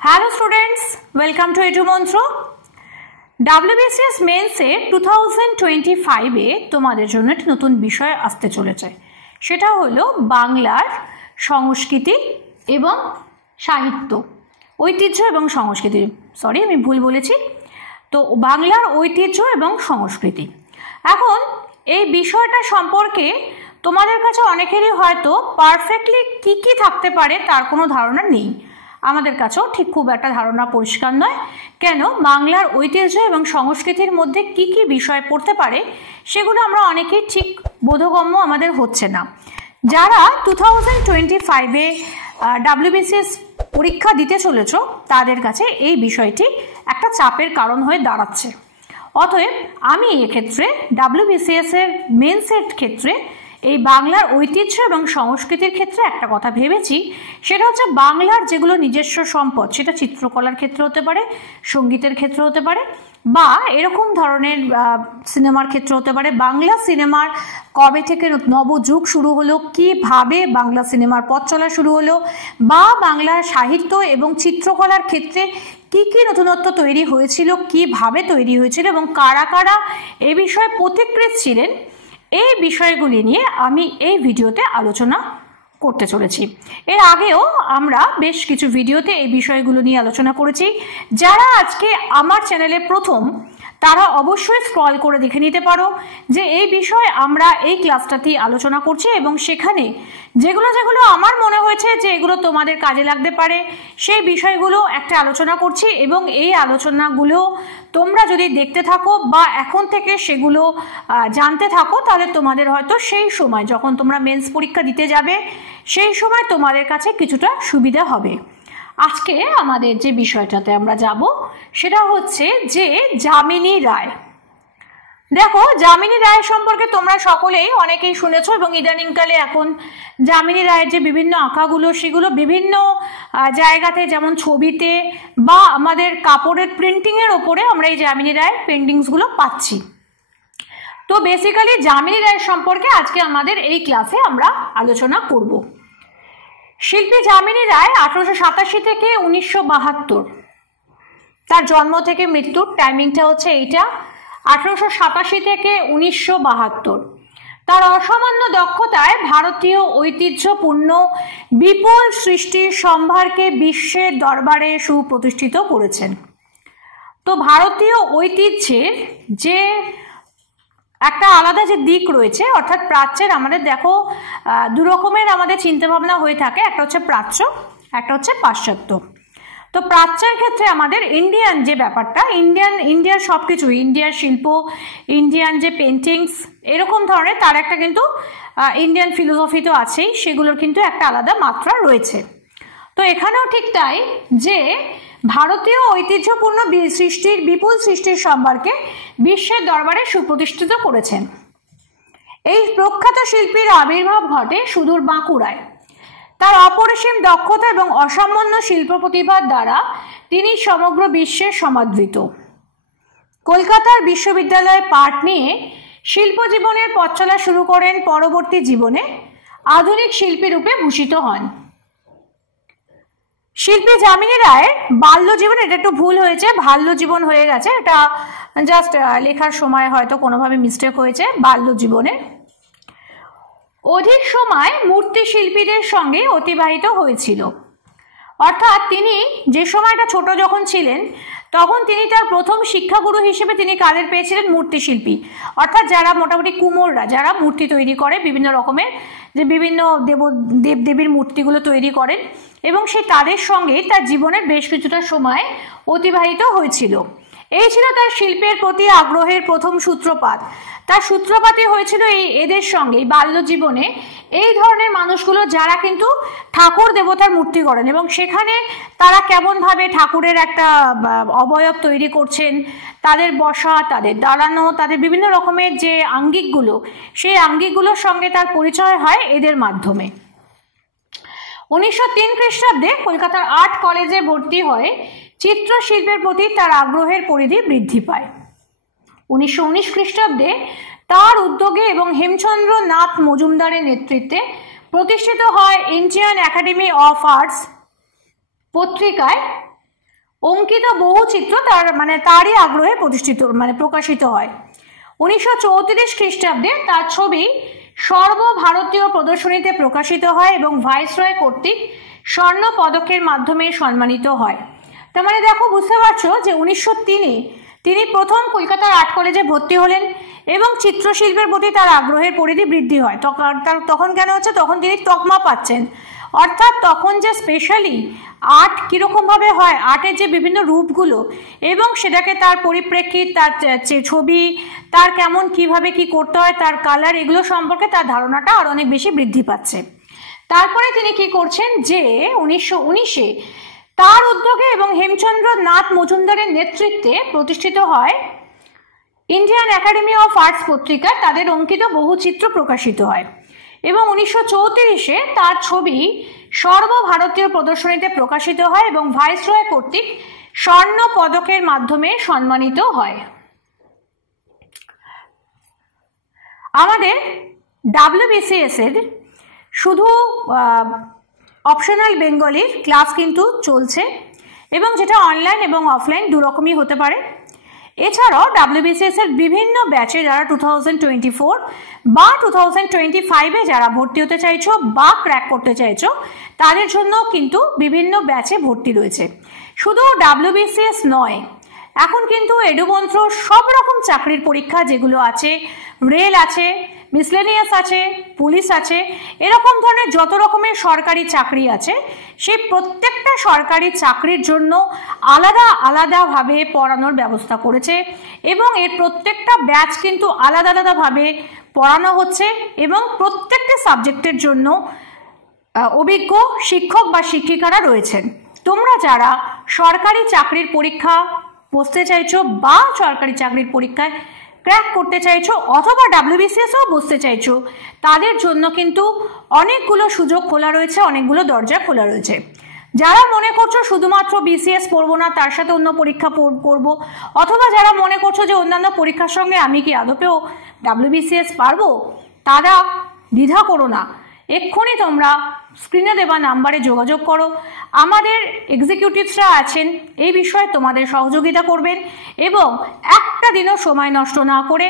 Hello students, welcome to edu মন্ত্র। WBCS মেন্সে 2025-এ তোমাদের জন্য একটি নতুন বিষয় আসতে চলেছে, সেটা হলো বাংলার সংস্কৃতি এবং সাহিত্য, ঐতিহ্য এবং সংস্কৃতি। সরি, আমি ভুল বলেছি। তো বাংলার ঐতিহ্য এবং সংস্কৃতি। এখন এই বিষয়টা সম্পর্কে তোমাদের কাছে অনেকেরই হয়তো পারফেক্টলি কী কী থাকতে পারে তার কোনো ধারণা নেই। আমাদের কাছেও ঠিক খুব একটা ধারণা পরিষ্কার নয়। কেন বাংলার ঐতিহ্য এবং সংস্কৃতির মধ্যে কি কি বিষয় পড়তে পারে সেগুলো আমরা অনেকেই ঠিক বোধগম্য আমাদের হচ্ছে না। যারা 2025-এ WBCS পরীক্ষা দিতে চলেছ তাদের কাছে এই বিষয়টি একটা চাপের কারণ হয়ে দাঁড়াচ্ছে। অতএব আমি এক্ষেত্রে WBCS-এর মেন্সের ক্ষেত্রে এই বাংলার ঐতিহ্য এবং সংস্কৃতির ক্ষেত্রে একটা কথা ভেবেছি, সেটা হচ্ছে বাংলার যেগুলো নিজস্ব সম্পদ, সেটা চিত্রকলার ক্ষেত্রে হতে পারে, সঙ্গীতের ক্ষেত্রে হতে পারে, বা এরকম ধরনের সিনেমার ক্ষেত্রে হতে পারে। বাংলা সিনেমার কবে থেকে নবযুগ শুরু হলো, কিভাবে বাংলা সিনেমার পথ চলা শুরু হলো, বা বাংলার সাহিত্য এবং চিত্রকলার ক্ষেত্রে কি কি নতুনত্ব তৈরি হয়েছিল, কিভাবে তৈরি হয়েছিল এবং কারা কারা এ বিষয়ে পথিকৃৎ ছিলেন, এই বিষয়গুলি নিয়ে আমি এই ভিডিওতে আলোচনা করতে চলেছি। এর আগেও আমরা বেশ কিছু ভিডিওতে এই বিষয়গুলো নিয়ে আলোচনা করেছি। যারা আজকে আমার চ্যানেলে প্রথম, তারা অবশ্যই স্ক্রল করে দেখে নিতে পারো যে এই বিষয়ে আমরা এই ক্লাসটাতেই আলোচনা করছি এবং সেখানে যেগুলো যেগুলো আমার মনে হয়েছে যে এগুলো তোমাদের কাজে লাগতে পারে সেই বিষয়গুলো একটা আলোচনা করছি। এবং এই আলোচনাগুলো তোমরা যদি দেখতে থাকো বা এখন থেকে সেগুলো জানতে থাকো, তাহলে তোমাদের হয়তো সেই সময় যখন তোমরা মেন্স পরীক্ষা দিতে যাবে সেই সময় তোমাদের কাছে কিছুটা সুবিধা হবে। আজকে আমাদের যে বিষয়টাতে আমরা যাব সেটা হচ্ছে যে যামিনী রায়। দেখো, যামিনী রায় সম্পর্কে তোমরা সকলেই অনেকেই শুনেছো এবং ইদানিংকালে এখন যামিনী রায়ের যে বিভিন্ন আঁকাগুলো সেগুলো বিভিন্ন জায়গাতে, যেমন ছবিতে বা আমাদের কাপড়ের প্রিন্টিংয়ের ওপরে আমরা এই যামিনী রায়ের পেন্টিংসগুলো পাচ্ছি। তো বেসিক্যালি যামিনী রায় সম্পর্কে আজকে আমাদের এই ক্লাসে আমরা আলোচনা করব। শিল্পী যামিনী রায় 1887 থেকে 1972, তার জন্ম থেকে মৃত্যুর টাইমিংটা হচ্ছে এইটা, 1887 থেকে 1972। তার অসামান্য দক্ষতায় ভারতীয় ঐতিহ্যপূর্ণ বিপুল সৃষ্টির সম্ভারকে বিশ্বের দরবারে সুপ্রতিষ্ঠিত করেছেন। তো ভারতীয় ঐতিহ্যের যে একটা আলাদা যে দিক রয়েছে, অর্থাৎ প্রাচ্যের, আমাদের দেখো দু রকমের আমাদের চিন্তাভাবনা হয়ে থাকে, একটা হচ্ছে প্রাচ্য, একটা হচ্ছে পাশ্চাত্য। তো প্রাচ্যের ক্ষেত্রে আমাদের ইন্ডিয়ান যে ব্যাপারটা, ইন্ডিয়ার সব কিছু, ইন্ডিয়ার শিল্প, ইন্ডিয়ান যে পেন্টিংস, এরকম ধরনের তার একটা কিন্তু ইন্ডিয়ান ফিলোসফি তো আছেই, সেগুলোর কিন্তু একটা আলাদা মাত্রা রয়েছে। তো এখানেও ঠিক তাই, যে ভারতীয় ঐতিহ্যপূর্ণ সৃষ্টির বিপুল সৃষ্টির সম্ভারকে বিশ্বের দরবারে সুপ্রতিষ্ঠিত করেছেন। এই প্রখ্যাত শিল্পীর আবির্ভাব ঘটে সুদূর বাঁকুড়ায়। তার অপরিসীম দক্ষতা এবং অসামান্য শিল্প প্রতিভার দ্বারা তিনি সমগ্র বিশ্বে সমাদৃত। কলকাতার বিশ্ববিদ্যালয়ে পাঠ নিয়ে শিল্প জীবনের পথ চলা শুরু করেন। পরবর্তী জীবনে আধুনিক শিল্পী রূপে ভূষিত হন। শিল্পী যামিনী রায়ের বাল্য জীবন, এটা একটু ভুল হয়েছে, বাল্য জীবন হয়ে গেছে, এটা জাস্ট লেখার সময় হয়তো কোনোভাবে মিস্টেক হয়েছে। বাল্য জীবনে অধিক সময় মূর্তি শিল্পীদের সঙ্গে অতিবাহিত হয়েছিল। অর্থাৎ তিনি যে সময়টা ছোট যখন ছিলেন তখন তিনি তার প্রথম শিক্ষাগুরু হিসেবে তিনি কাদের পেয়েছিলেন? মূর্তি শিল্পী, অর্থাৎ যারা মোটামুটি কুমোররা, যারা মূর্তি তৈরি করে, বিভিন্ন রকমের যে বিভিন্ন দেবদেবীর মূর্তিগুলো তৈরি করেন, এবং সেই তাদের সঙ্গে তার জীবনের বেশ কিছুটা সময় অতিবাহিত হয়েছিল। এই ছিল তার শিল্পের প্রতি আগ্রহের প্রথম সূত্রপাত। তার সূত্রপাতই হয়েছিল এদের সঙ্গে বাল্য জীবনে, এই ধরনের মানুষগুলো যারা কিন্তু ঠাকুর দেবতার মূর্তি করেন এবং সেখানে তারা কেমনভাবে ঠাকুরের একটা অবয়ব তৈরি করছেন, তাদের বসা, তাদের দাঁড়ানো, তাদের বিভিন্ন রকমের যে আঙ্গিকগুলো, সেই আঙ্গিকগুলোর সঙ্গে তার পরিচয় হয় এদের মাধ্যমে। 1903 খ্রিস্টাব্দে কলকাতার আর্ট কলেজে ভর্তি হয়ে চিত্রশিল্পের প্রতি তার আগ্রহের পরিধি বৃদ্ধি পায়। 1919 খ্রিস্টাব্দে তার উদ্যোগে এবং হেমচন্দ্র নাথ মজুমদারের নেতৃত্বে প্রতিষ্ঠিত হয় ইন্ডিয়ান একাডেমি অফ আর্টস পত্রিকায় অঙ্কিত বহু চিত্র তারই আগ্রহে প্রকাশিত হয়। 1934 খ্রিস্টাব্দে তার ছবি সর্বভারতীয় প্রদর্শনীতে প্রকাশিত হয় এবং ভাইসরয় কর্তৃক স্বর্ণ পদকের মাধ্যমে সম্মানিত হয়। তার মানে দেখো, বুঝতে পারছো যে 1903-এ তিনি প্রথম কলকাতার আর্ট কলেজে ভর্তি হলেন এবং চিত্রশিল্পের প্রতি তার আগ্রহের পরিধি বৃদ্ধি হয়। তখন কেন হচ্ছে? তখন তিনি তকমা পাচ্ছেন, অর্থাৎ তখন যে স্পেশালি আর্ট কীরকমভাবে হয়, আর্টের যে বিভিন্ন রূপগুলো এবং সেটাকে তার পরিপ্রেক্ষিত, তার ছবি, তার কেমন কিভাবে কি করতে হয়, তার কালার, এগুলো সম্পর্কে তার ধারণাটা আরও অনেক বেশি বৃদ্ধি পাচ্ছে। তারপরে তিনি কি করছেন যে 1919-এ তার উদ্যোগে এবং হেমচন্দ্র নাথ মজুমদারের নেতৃত্বে প্রতিষ্ঠিত হয় ইন্ডিয়ান একাডেমি অফ আর্টস পত্রিকায় তাদের অঙ্কিত বহু চিত্র প্রকাশিত হয় এবং 1934-এ তার ছবি সর্বভারতীয় প্রদর্শনীতে প্রকাশিত হয় এবং ভাইসরয় কর্তৃক স্বর্ণ পদকের মাধ্যমে সম্মানিত হয়। আমাদের WBCS এর শুধু অপশনাল বেঙ্গলির ক্লাস কিন্তু চলছে এবং যেটা অনলাইন এবং অফলাইন দুরকমই হতে পারে। এছাড়াও WBCS এর বিভিন্ন ব্যাচে যারা 2024 বা 2025-এ যারা ভর্তি হতে চাইছো বা ক্র্যাক করতে চাইছো, তাদের জন্য কিন্তু বিভিন্ন ব্যাচে ভর্তি রয়েছে। শুধু WBCS নয়, এখন কিন্তু এডুমন্ত্র সব রকম চাকরির পরীক্ষা যেগুলো আছে, রেল আছে, মিসলেনিয়াস আছে, পুলিশ আছে, এরকম ধরনের যত রকমের সরকারি চাকরি আছে, সেই প্রত্যেকটা সরকারি চাকরির জন্য আলাদা আলাদাভাবে পড়ানোর ব্যবস্থা করেছে এবং এর প্রত্যেকটা ব্যাচ কিন্তু আলাদা আলাদাভাবে পড়ানো হচ্ছে এবং প্রত্যেকটা সাবজেক্টের জন্য অভিজ্ঞ শিক্ষক বা শিক্ষিকারা রয়েছেন। তোমরা যারা সরকারি চাকরির পরীক্ষা বসতে চাইছো বা সরকারি চাকরির পরীক্ষায় ক্র্যাক করতে চাইছো অথবা WBCS-ও বসতে চাইছো, তাদের জন্য কিন্তু অনেকগুলো সুযোগ খোলা রয়েছে, অনেকগুলো দরজা খোলা রয়েছে। যারা মনে করছো শুধুমাত্র BCS পড়বো না, তার সাথে অন্য পরীক্ষা করব, অথবা যারা মনে করছো যে অন্যান্য পরীক্ষার সঙ্গে আমি কি আদপেও WBCS পারবো, তারা দ্বিধা করো না, এক্ষুনি তোমরা স্ক্রিনে দেওয়া নাম্বারে যোগাযোগ করো। আমাদের এক্সিকিউটিভসরা আছেন এই বিষয়ে তোমাদের সহযোগিতা করবেন এবং একটা দিনও সময় নষ্ট না করে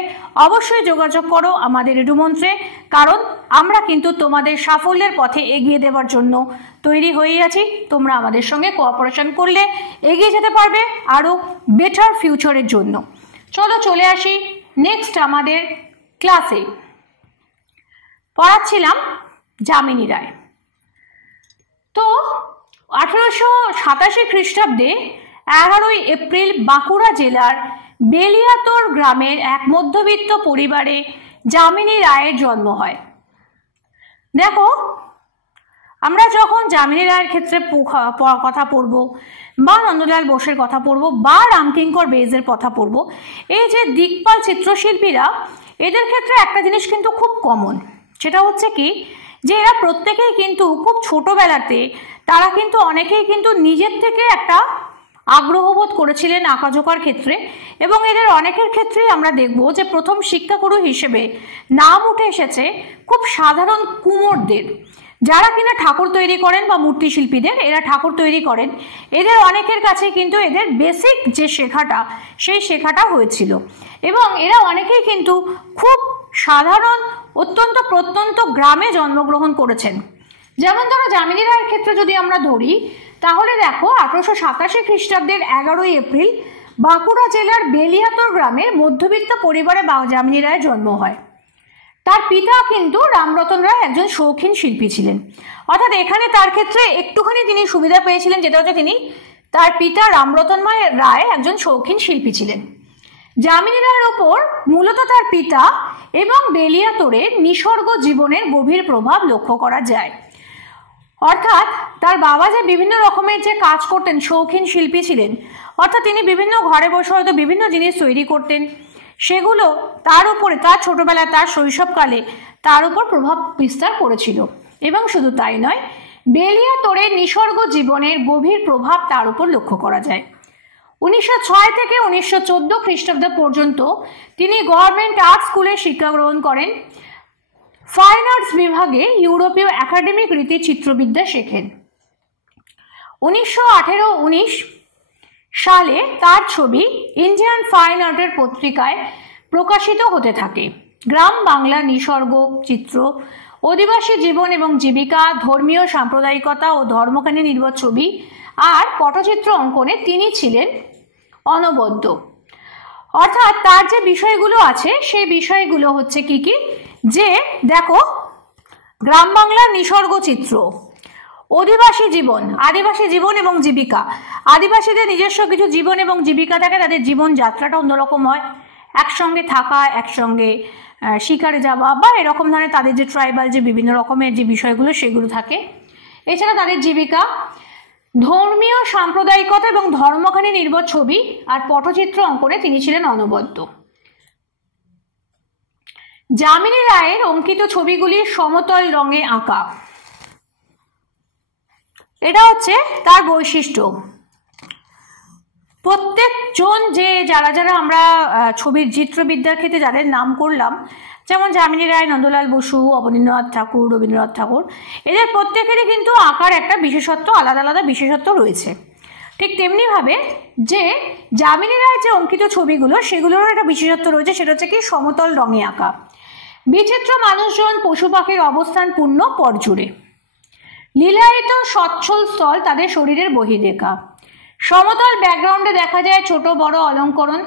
অবশ্যই যোগাযোগ করো আমাদের এডুমন্ত্রে, কারণ আমরা কিন্তু তোমাদের সাফল্যের পথে এগিয়ে দেওয়ার জন্য তৈরি হয়ে আছি। তোমরা আমাদের সঙ্গে কোঅপারেশন করলে এগিয়ে যেতে পারবে আরও বেটার ফিউচারের জন্য। চলো চলে আসি নেক্সট আমাদের ক্লাসে। পড়াচ্ছিলাম যামিনী রায়। তো 1887 খ্রিস্টাব্দে 11 এপ্রিল বাঁকুড়া জেলার বেলিয়াতোর গ্রামের এক মধ্যবিত্ত পরিবারে যামিনী রায়ের জন্ম হয়। দেখো, আমরা যখন যামিনী রায়ের ক্ষেত্রে কথা পড়ব বা নন্দলাল বোসের কথা পড়ব বা রামকিঙ্কর বেইজের কথা পড়ব, এই যে দিকপাল চিত্রশিল্পীরা, এদের ক্ষেত্রে একটা জিনিস কিন্তু খুব কমন, সেটা হচ্ছে কি যে এরা প্রত্যেকেই কিন্তু খুব ছোটবেলাতে তারা কিন্তু অনেকেই কিন্তু নিজের থেকে একটা আগ্রহবোধ করেছিলেন আঁকাঝোঁকার ক্ষেত্রে এবং এদের অনেকের ক্ষেত্রেই আমরা দেখব যে প্রথম শিক্ষাগুরু হিসেবে নাম উঠে এসেছে খুব সাধারণ কুমোরদের, যারা কিনা ঠাকুর তৈরি করেন বা মূর্তি শিল্পীদের, এরা ঠাকুর তৈরি করেন। এদের অনেকের কাছে কিন্তু এদের বেসিক যে শেখাটা সেই শেখাটা হয়েছিল এবং এরা অনেকেই কিন্তু খুব সাধারণ অত্যন্ত প্রত্যন্ত গ্রামে জন্মগ্রহণ করেছেন। যেমন ধরো যামিনী রায়ের ক্ষেত্রে যদি আমরা ধরি, তাহলে দেখো 1887 খ্রিস্টাব্দের 11 এপ্রিল বাঁকুড়া জেলার বেলিয়াতোর গ্রামের মধ্যবিত্ত পরিবারে যামিনী রায়ের জন্ম হয়। তার পিতা কিন্তু রামরতন রায় একজন শৌখিন শিল্পী ছিলেন, অর্থাৎ এখানে তার ক্ষেত্রে একটুখানি তিনি সুবিধা পেয়েছিলেন, যেটা হচ্ছে তিনি তার পিতা রামরতন রায় একজন শৌখিন শিল্পী ছিলেন। যামিনী রায়ের ওপর মূলত তার পিতা এবং বেলিয়াতোরের নিসর্গ জীবনের গভীর প্রভাব লক্ষ্য করা যায়। অর্থাৎ তার বাবা যে বিভিন্ন রকমের যে কাজ করতেন, শৌখিন শিল্পী ছিলেন, অর্থাৎ তিনি বিভিন্ন ঘরে বসে হয়তো বিভিন্ন জিনিস তৈরি করতেন, সেগুলো তার উপরে তার ছোটবেলায় তার শৈশবকালে তার উপর প্রভাব বিস্তার করেছিল। এবং শুধু তাই নয়, বেলিয়াতোরের নিসর্গ জীবনের গভীর প্রভাব তার উপর লক্ষ্য করা যায়। 1906 থেকে 1914 খ্রিস্টাব্দ পর্যন্ত তিনি গভর্নমেন্ট আর্ট স্কুলে শিক্ষা গ্রহণ করেন। ফাইন আর্টস বিভাগে ইউরোপীয় একাডেমিক রীতি চিত্রবিদ্যা শেখেন। 1918-19 সালে তার ছবি ইন্ডিয়ান ফাইন আর্টের পত্রিকায় প্রকাশিত হতে থাকে। গ্রাম বাংলার নিসর্গ চিত্র, অধিবাসী জীবন এবং জীবিকা, ধর্মীয় সাম্প্রদায়িকতা ও ধর্মকানে নির্ভর ছবি আর পটচিত্র অঙ্কনে তিনি ছিলেন অনবদ্য। অর্থাৎ তার যে বিষয়গুলো আছে সেই বিষয়গুলো হচ্ছে কি কি, যে দেখো গ্রাম বাংলার নিসর্গ চিত্র, অধিবাসী জীবন, আদিবাসী জীবন এবং জীবিকা। আদিবাসীদের নিজস্ব কিছু জীবন এবং জীবিকা থাকে, তাদের জীবন যাত্রাটা অন্যরকম হয়, একসঙ্গে থাকা, একসঙ্গে শিকারে যাওয়া বা এরকম ধরনের তাদের যে ট্রাইবাল যে বিভিন্ন রকমের যে বিষয়গুলো সেগুলো থাকে। এছাড়া তাদের জীবিকা, ধর্মীয় সাম্প্রদায়িকতা এবং ধর্মখানি নির্ভর ছবি আর পটচিত্র অঙ্কনে তিনি ছিলেন অনবদ্য। যামিনী রায়ের অঙ্কিত ছবিগুলি সমতল রঙে আঁকা, এটা হচ্ছে তার বৈশিষ্ট্য। প্রত্যেকজন যে যারা যারা আমরা ছবির চিত্রবিদ্যার ক্ষেত্রে যাদের নাম করলাম, যেমন যামিনী রায়, নন্দলাল বসু, অবনীন্দ্রনাথ ঠাকুর, রবীন্দ্রনাথ ঠাকুর, এদের প্রত্যেকেরই কিন্তু আঁকার একটা বিশেষত্ব, আলাদা আলাদা বিশেষত্ব রয়েছে। ঠিক তেমনিভাবে যে যামিনী রায়ের যে অঙ্কিত ছবিগুলো সেগুলোরও একটা বিশেষত্ব রয়েছে, সেটা হচ্ছে কি সমতল রঙে আঁকা। বিচিত্র মানুষজন, পশু পাখির অবস্থান পূর্ণ পট জুড়ে, লীলায়িত সচ্ছল স্থল তাদের শরীরের বহির্রেখা। সমতল ব্যাকগ্রাউন্ডে দেখা যায় ছোট বড় অলঙ্করণ।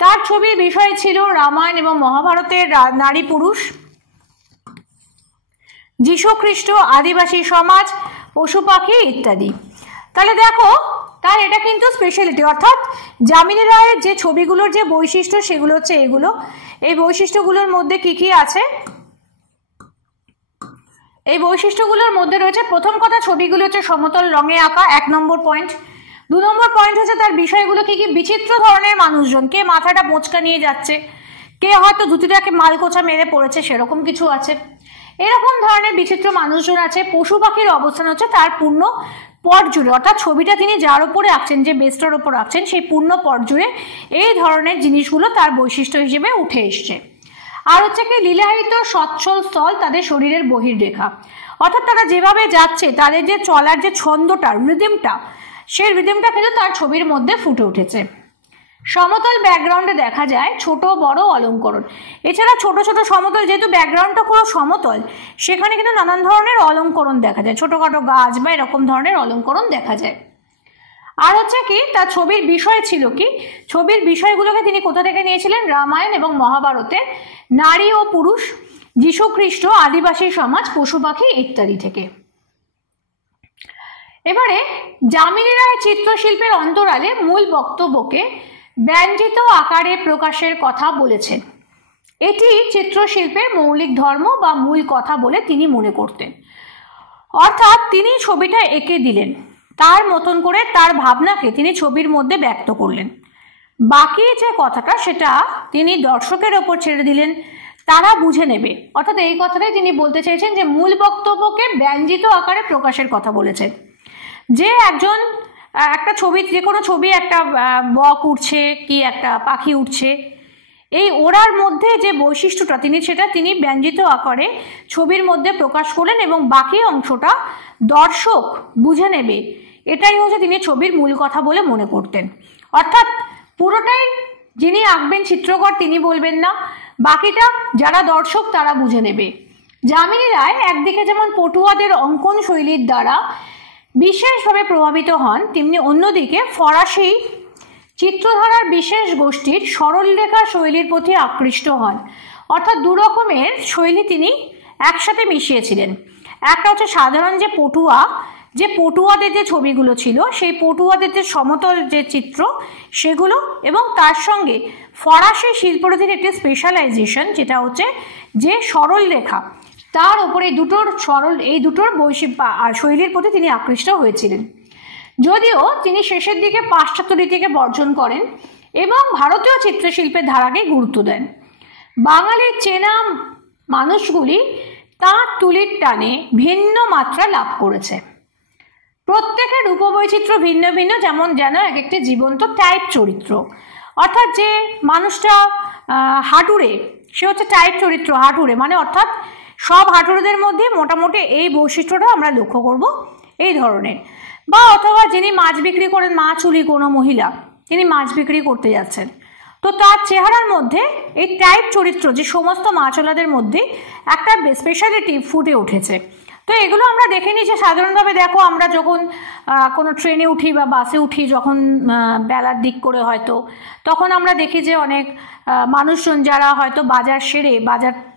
তার ছবির বিষয় ছিল রামায়ণ এবং মহাভারতের নারী পুরুষ, যীশু খ্রিস্ট, আদিবাসী সমাজ, পশু পাখি ইত্যাদি। তাহলে দেখো তার এটা কিন্তু স্পেশালিটি, অর্থাৎ যামিনী রায়ের যে ছবিগুলোর যে বৈশিষ্ট্য সেগুলো হচ্ছে এগুলো। এই বৈশিষ্ট্যগুলোর মধ্যে কি কি আছে? এই বৈশিষ্ট্যগুলোর মধ্যে রয়েছে, প্রথম কথা ছবিগুলো হচ্ছে সমতল রঙে আঁকা, 1 নম্বর পয়েন্ট। 2 নম্বর পয়েন্ট হচ্ছে তার বিষয়গুলো কি কি, বিচিত্র ধরনের মানুষজন, কে মাথাটা মোচকা নিয়ে যাচ্ছে, কে হয়তো ধুতিটাকে মালকোচা মেরে পড়েছে সেরকম কিছু আছে, এরকম ধরনের বিচিত্র মানুষজন আছে। পশু পাখির অবস্থান হচ্ছে তার পূর্ণ পট জুড়ে, অর্থাৎ ছবিটা তিনি যার উপরে আঁকছেন, যে বেসটার উপর আঁকছেন, সেই পূর্ণ পট জুড়ে এই ধরনের জিনিসগুলো তার বৈশিষ্ট্য হিসেবে উঠে এসছে। আর হচ্ছে কি লীলায়িত সচ্ছল স্থল তাদের শরীরের বহির্রেখা, অর্থাৎ তারা যেভাবে যাচ্ছে তাদের যে চলার যে ছন্দটা, রিদমটা, সেই রিদমটা কিন্তু তার ছবির মধ্যে ফুটে উঠেছে। সমতল ব্যাকগ্রাউন্ডে দেখা যায় ছোট বড় অলঙ্করণ। এছাড়া ছোট ছোট সমতল, যেহেতু ব্যাকগ্রাউন্ডটা পুরো সমতল, সেখানে কিন্তু নানান ধরনের অলঙ্করণ দেখা যায়, ছোটখাটো গাছ বা এরকম ধরনের অলঙ্করণ দেখা যায়। আর হচ্ছে কি তার ছবির বিষয় ছিল কি, ছবির বিষয়গুলোকে তিনি কোথা থেকে নিয়েছিলেন? রামায়ণ এবং মহাভারতের নারী ও পুরুষ, যীশু খ্রিস্ট, আদিবাসী সমাজ, পশু পাখি ইত্যাদি থেকে। এবারে যামিনী রায় চিত্রশিল্পের অন্তরালে মূল বক্তব্যকে ব্যঞ্জিত আকারে প্রকাশের কথা বলেছেন। এটি চিত্রশিল্পের মৌলিক ধর্ম বা মূল কথা বলে তিনি মনে করতেন। অর্থাৎ তিনি ছবিটা এঁকে দিলেন, তার মতন করে তার ভাবনাকে তিনি ছবির মধ্যে ব্যক্ত করলেন। বাকি যে কথাটা সেটা তিনি দর্শকের ওপর ছেড়ে দিলেন, তারা বুঝে নেবে। অর্থাৎ এই কথাটাই তিনি বলতে চাইছেন যে মূল বক্তব্যকে ব্যঞ্জিত আকারে প্রকাশের কথা বলেছেন। যে একজন একটা ছবি, যে কোনো ছবি, একটা বক উঠছে কি একটা পাখি উঠছে, এই ওড়ার মধ্যে যে বৈশিষ্ট্যটা তিনি ব্যঞ্জিত আকারে ছবির মধ্যে প্রকাশ করলেন এবং বাকি অংশটা দর্শক বুঝে নেবে, এটাই হচ্ছে তিনি ছবির মূল কথা বলে মনে করতেন। অর্থাৎ পুরোটাই যিনি আঁকবেন চিত্রকর তিনি বলবেন না, বাকিটা যারা দর্শক তারা বুঝে নেবে। যামিনী রায় একদিকে যেমন পটুয়াদের অঙ্কন শৈলীর দ্বারা বিশেষভাবে প্রভাবিত হন, তেমনি অন্যদিকে ফরাসি চিত্রধারার বিশেষ গোষ্ঠীর সরলরেখা শৈলীর প্রতি আকৃষ্ট হন। অর্থাৎ দু রকমের শৈলী তিনি একসাথে মিশিয়েছিলেন। একটা হচ্ছে সাধারণ যে পটুয়াদের যে ছবিগুলো ছিল, সেই পটুয়াদের যে সমতল যে চিত্র সেগুলো, এবং তার সঙ্গে ফরাসি শিল্পরীতির একটি স্পেশালাইজেশন, যেটা হচ্ছে যে সরল রেখা, তার উপরে এই দুটোর শৈলীর প্রতি তিনি আকৃষ্ট হয়েছিলেন। যদিও তিনি শেষের দিকে পাশ্চাত্য রীতিকে বর্জন করেন এবং ভারতীয় চিত্রশিল্পের ধারাকে গুরুত্ব দেন। বাঙালির চেনা মানুষগুলি তাঁর তুলির টানে ভিন্ন মাত্রা লাভ করেছে। প্রত্যেকের রূপবৈচিত্র্য ভিন্ন ভিন্ন, যেন এক একটি জীবন্ত টাইপ চরিত্র। অর্থাৎ যে মানুষটা হাঁটুরে, সে হচ্ছে টাইপ চরিত্র, হাঁটুরে মানে অর্থাৎ সব হাঁটুরেদের মধ্যে মোটামুটি এই বৈশিষ্ট্যটা আমরা লক্ষ্য করব এই ধরনের। বা অথবা যিনি মাছ বিক্রি করেন, মাছুলি কোনো মহিলা, তিনি মাছ বিক্রি করতে যাচ্ছেন, তো তার চেহারার মধ্যে এই টাইপ চরিত্র যে সমস্ত মাছওয়ালাদের মধ্যে একটা স্পেশালিটি ফুটে উঠেছে। তো এগুলো আমরা দেখে নিই যে সাধারণভাবে দেখো আমরা যখন কোনো ট্রেনে উঠি বা বাসে উঠি, যখন বেলার দিক করে হয়তো, তখন আমরা দেখি যে অনেক মানুষজন যারা হয়তো বাজার সেরে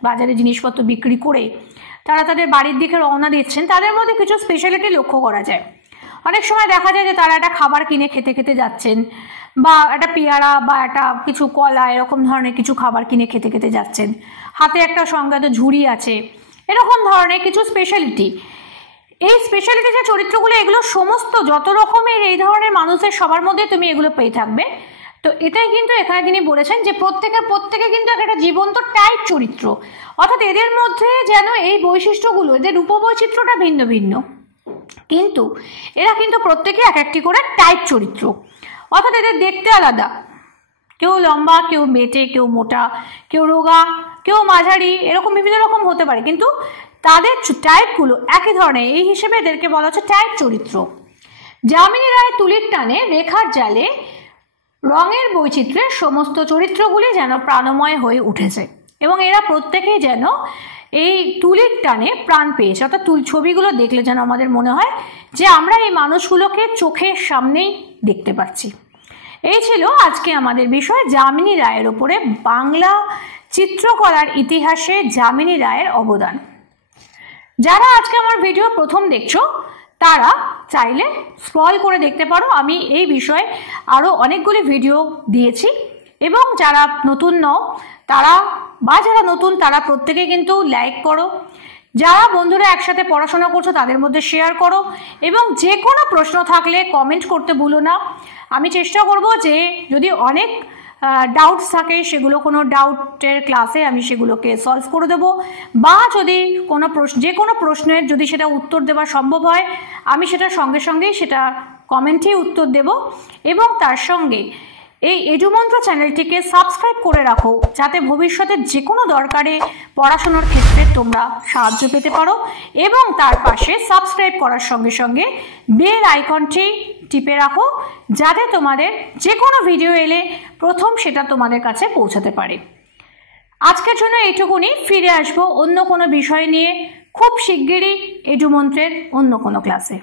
বাজারে জিনিসপত্র বিক্রি করে তারা তাদের বাড়ির দিকে রওনা দিচ্ছেন, তাদের মধ্যে কিছু স্পেশালিটি লক্ষ্য করা যায়। অনেক সময় দেখা যায় যে তারা একটা খাবার কিনে খেতে খেতে যাচ্ছেন, বা একটা পেয়ারা বা একটা কিছু কলা এরকম ধরনের কিছু খাবার কিনে খেতে খেতে যাচ্ছেন, হাতে একটা সংজ্ঞাত ঝুড়ি আছে, এরকম ধরনের কিছু স্পেশালিটি। এই স্পেশালিটি যে চরিত্রগুলো, এগুলো সমস্ত যত রকমের এই ধরনের মানুষের সবার মধ্যে তুমি এগুলো পেয়ে থাকবে। তো এটাই কিন্তু এখানে তিনি বলেছেন যে প্রত্যেকে কিন্তু একটা জীবন্ত টাইপ চরিত্র, অর্থাৎ এদের মধ্যে যেন এই বৈশিষ্ট্যগুলো, এদের উপবৈচিত্র্যটা ভিন্ন ভিন্ন, কিন্তু এরা কিন্তু প্রত্যেকে এক একটি করে টাইপ চরিত্র, অর্থাৎ এদের দেখতে আলাদা, কেউ লম্বা, কেউ বেটে, কেউ মোটা, কেউ রোগা, কেউ মাঝারি, এরকম বিভিন্ন রকম হতে পারে, কিন্তু তাদের টাইপগুলো একই ধরনের, এই হিসেবে এদেরকে বলা হচ্ছে টাইপ চরিত্র। যামিনী রায় তুলির টানে রেখার জালে রঙের বৈচিত্র্যের সমস্ত চরিত্রগুলি যেন প্রাণময় হয়ে উঠেছে, এবং এরা প্রত্যেকেই যেন এই তুলির টানে প্রাণ পেয়েছে, অর্থাৎ ছবিগুলো দেখলে যেন আমাদের মনে হয় যে আমরা এই মানুষগুলোকে চোখের সামনেই দেখতে পাচ্ছি। এই ছিল আজকে আমাদের বিষয়, যামিনী রায়ের ওপরে বাংলা চিত্রকলার ইতিহাসে যামিনী রায়ের অবদান। যারা আজকে আমার ভিডিও প্রথম দেখছো তারা চাইলে স্ক্রল করে দেখতে পারো, আমি এই বিষয়ে আরও অনেকগুলি ভিডিও দিয়েছি, এবং যারা নতুন নও তারা বা যারা নতুন তারা প্রত্যেকে কিন্তু লাইক করো, যারা বন্ধুরা একসাথে পড়াশোনা করছো তাদের মধ্যে শেয়ার করো, এবং যে কোনো প্রশ্ন থাকলে কমেন্ট করতে ভুলো না। আমি চেষ্টা করব যে যদি অনেক ডাউটস থাকে সেগুলো কোনো ডাউটের ক্লাসে আমি সেগুলোকে সলভ করে দেবো, বা যদি কোনো যে কোনো প্রশ্নের যদি সেটা উত্তর দেওয়া সম্ভব হয় আমি সেটা সঙ্গে সঙ্গেই সেটা কমেন্টেই উত্তর দেব। এবং তার সঙ্গে এই এডুমন্ত্র চ্যানেলটিকে সাবস্ক্রাইব করে রাখো, যাতে ভবিষ্যতে যে কোনো দরকারে পড়াশোনার ক্ষেত্রে তোমরা সাহায্য পেতে পারো, এবং তার পাশে সাবস্ক্রাইব করার সঙ্গে সঙ্গে বেল আইকনটি টিপে রাখো, যাতে তোমাদের যে কোনো ভিডিও এলে প্রথম সেটা তোমাদের কাছে পৌঁছাতে পারে। আজকের জন্য এইটুকুনি, ফিরে আসবো অন্য কোনো বিষয় নিয়ে খুব শিগগিরই এডুমন্ত্রের অন্য কোনো ক্লাসে।